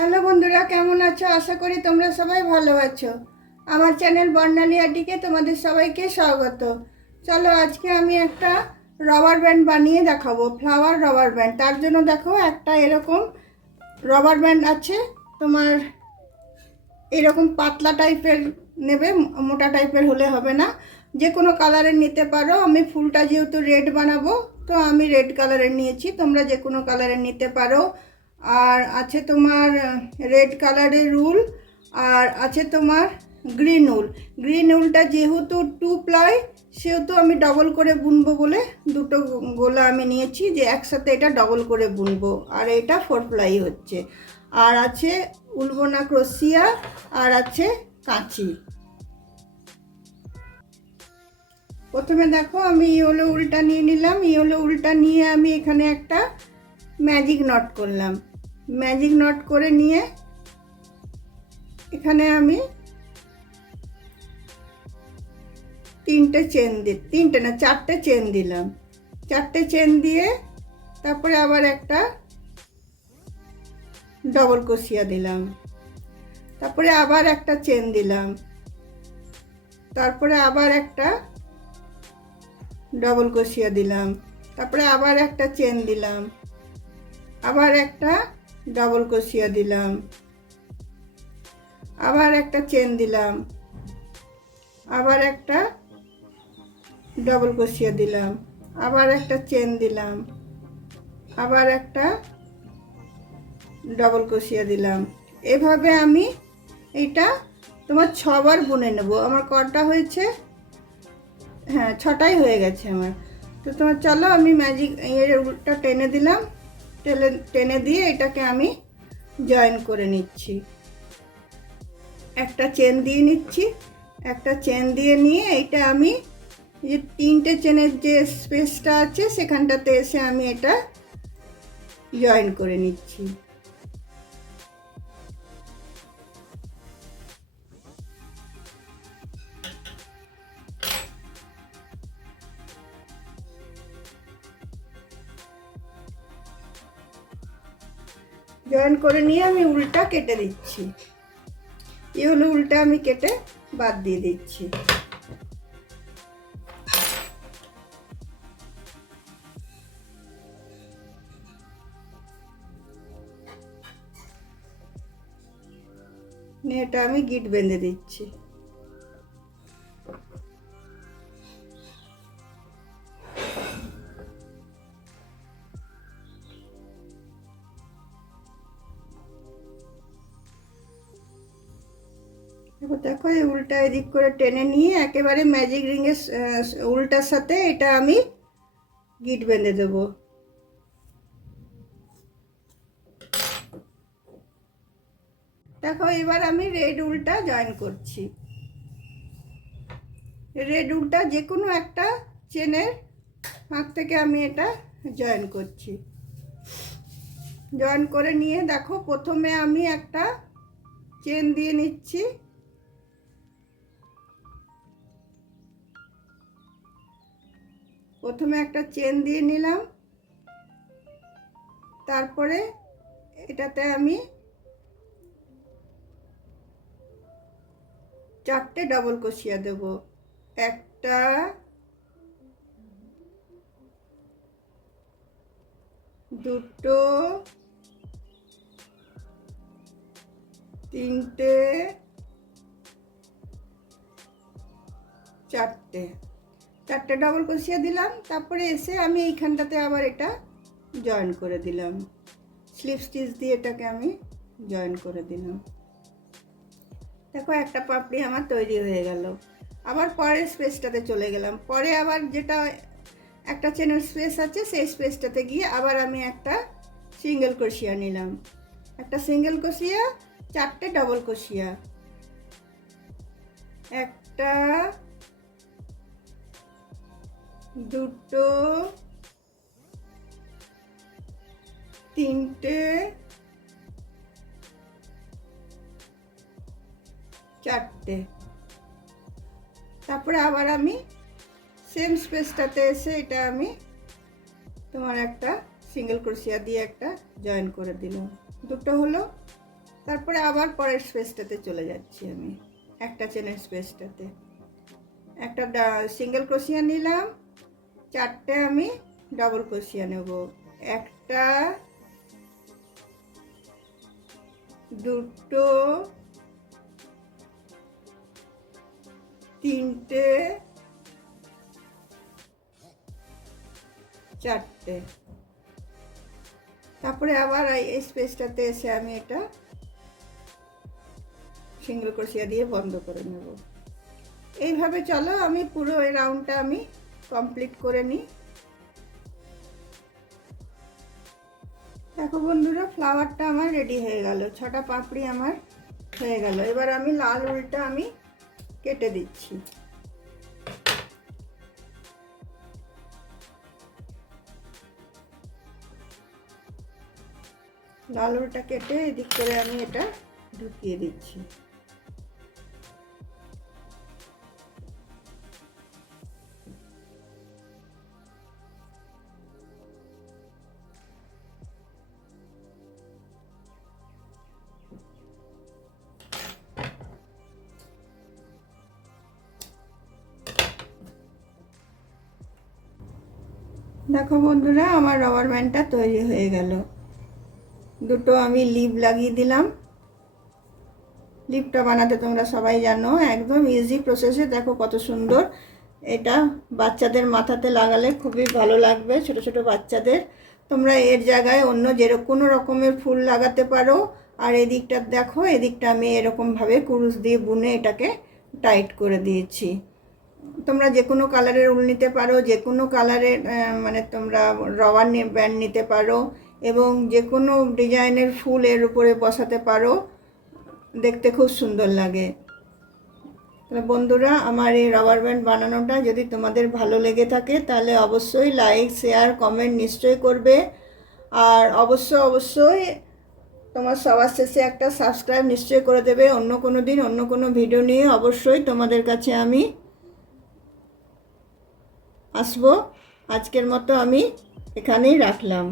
Hello বন্ধুরা, কেমন আছো? আশা করি তোমরা সবাই ভালো আছো। আমার চ্যানেল বর্ণালী আডিকে তোমাদের সবাইকে স্বাগত। চলো, আজকে আমি একটা রবার ব্যান্ড বানিয়ে দেখাবো, ফ্লাওয়ার রবার ব্যান্ড। তার জন্য দেখো, একটা এরকম রবার ব্যান্ড আছে তোমার। এরকম পাতলা টাইপের নেবে, মোটা টাইপের হলে হবে না। যে কোনো কালারের নিতে পারো। আমি ফুলটা যেহেতু রেড বানাবো, তো আমি রেড কালারের নিয়েছি। তোমরা যে কোনো কালারের নিতে পারো। আর আছে তোমার রেড কালারের উল, আর আছে তোমার গ্রিন উল। গ্রিন উলটা যেহেতু 2 প্লাই, সেহেতু আমি ডবল করে বুনবো বলে দুটো গোলা আমি নিয়েছি, যে একসাথে এটা ডবল করে বুনবো। আর এটা 4 প্লাই হচ্ছে। আর আছে উলবোনা ক্রোশিয়া, আর আছে কাঁচি। প্রথমে দেখো, আমি ইয়েলো উলটা নিয়ে নিলাম। ইয়েলো উলটা নিয়ে আমি এখানে একটা ম্যাজিক নট করলাম। ম্যাজিক নট করে নিয়ে এখানে আমি চারটে চেন দিলাম। চারটে চেন দিয়ে তারপরে আবার একটা ডবল ক্রোশিয়া দিলাম। তারপরে আবার একটা চেন দিলাম। তারপরে আবার একটা ডবল ক্রোশিয়া দিলাম। তারপরে আবার একটা চেন দিলাম। আবার একটা ডবল ক্রোশিয়া দিলাম। আবার একটা চেন দিলাম। আবার একটা ডবল ক্রোশিয়া দিলাম। আবার একটা চেন দিলাম। আবার একটা ডবল ক্রোশিয়া দিলাম। এভাবে আমি এটা তোমার 6বার বুনে নেব। আমার কটা হয়েছে? হ্যাঁ, 6টাই হয়ে গেছে আমার। তো তোমার চলো, আমি ম্যাজিক উলটা টেনে দিলাম। টেনে দিয়ে এটাকে আমি জয়েন করে নিচ্ছি। একটা চেন দিয়ে নিচ্ছি। একটা চেন দিয়ে নিয়ে এটা আমি যে 3টে চেনের যে স্পেসটা আছে সেখানটাতে এসে আমি এটা জয়েন করে নিচ্ছি। জয়েন করে নিয়ে আমি উলটা কেটে দিচ্ছি। এই হলো উলটা, আমি কেটে বাদ দিয়ে দিচ্ছি। নিয়ে এটা আমি গিট বেঁধে দিচ্ছি। দেখো, এই উলটা এদিক করে টেনে নিয়ে একেবারে ম্যাজিক রিংয়ের উলটার সাথে এটা আমি গিট বেঁধে দেবো। দেখো, এবার আমি রেড উলটা জয়েন করছি। রেড উলটা যে কোনো একটা চেনের ফাঁক থেকে আমি এটা জয়েন করছি। জয়েন করে নিয়ে দেখো, প্রথমে আমি একটা চেন দিয়ে নিচ্ছি। প্রথমে একটা চেন দিয়ে নিলাম। তারপরে এটাতে আমি 4টে ডবল ক্রোশিয়া দেব। একটা, দুটো, তিনটে, চারটে। চারটে ডবল ক্রোশিয়া দিলাম। তারপরে এসে আমি এইখানটাতে আবার এটা জয়েন করে দিলাম। স্লিপ স্টিচ দিয়ে এটাকে আমি জয়েন করে দিলাম। দেখো, একটা পাপড়ি আমার তৈরি হয়ে গেল। আবার পরের স্পেসটাতে চলে গেলাম। পরে আবার যেটা একটা চেনের স্পেস আছে, সেই স্পেসটাতে গিয়ে আবার আমি একটা সিঙ্গেল ক্রোশিয়া নিলাম। একটা সিঙ্গেল ক্রোশিয়া, 4টে ডবল ক্রোশিয়া। একটা, দুটো, তিনটে, চারটে। তারপরে আবার আমি সেম স্পেসটাতে এসে এটা আমি তোমার একটা সিঙ্গেল ক্রোশিয়া দিয়ে একটা জয়েন করে দিলাম। দুটো হলো। তারপরে আবার পরের স্পেসটাতে চলে যাচ্ছি আমি, একটা চেনের স্পেসটাতে একটা সিঙ্গেল ক্রোশিয়া নিলাম, 4টে আমি ডাবল ক্রোশিয়া নেব, একটা, দুটো, 3টে, 4টে। তারপরে আবার এই স্পেসটাতে এসে আমি এটা সিঙ্গেল ক্রোশিয়া দিয়ে বন্ধ করে নেব। এইভাবে চলো আমি পুরো এই রাউন্ডটা আমি কমপ্লিট করে নিই। দেখো বন্ধুরা, ফ্লাওয়ারটা আমার রেডি হয়ে গেল, 6টা পাপড়ি আমার হয়ে গেল। এবার আমি লাল উলটা আমি কেটে দিচ্ছি। লাল উলটা কেটে এদিক করে আমি এটা ঢুকিয়ে দিচ্ছি। দেখো বন্ধুরা, আমার রাবার ব্যান্ডটা তৈরি হয়ে গেল। দুটো আমি লিভ লাগিয়ে দিলাম। লিভটা বানাতে তোমরা সবাই জানো, একদম ইজি প্রসেসে। দেখো কত সুন্দর, এটা বাচ্চাদের মাথাতে লাগালে খুবই ভালো লাগবে, ছোট ছোট বাচ্চাদের। তোমরা এর জায়গায় অন্য কোনো রকমের ফুল লাগাতে পারো। আর এদিকটা দেখো, এদিকটা আমি এরকমভাবে কুরুশ দিয়ে বুনে এটাকে টাইট করে দিয়েছি। তোমরা যে কোনো কালারের উল নিতে পারো, যে কোনো কালারের মানে তোমরা রাবার ব্যান্ড নিতে পারো, এবং যে কোনো ডিজাইনের ফুল এর উপরে বসাতে পারো, দেখতে খুব সুন্দর লাগে। তাহলে বন্ধুরা, আমার এই রাবার ব্যান্ড বানানোটা যদি তোমাদের ভালো লেগে থাকে তাহলে অবশ্যই লাইক, শেয়ার, কমেন্ট নিশ্চয়ই করবে। আর অবশ্যই তোমার সবার শেষে একটা সাবস্ক্রাইব নিশ্চয়ই করে দেবে। অন্য কোনো দিন অন্য কোনো ভিডিও নিয়ে অবশ্যই তোমাদের কাছে আমি আসবো। আজকের মতো আমি এখানেই রাখলাম।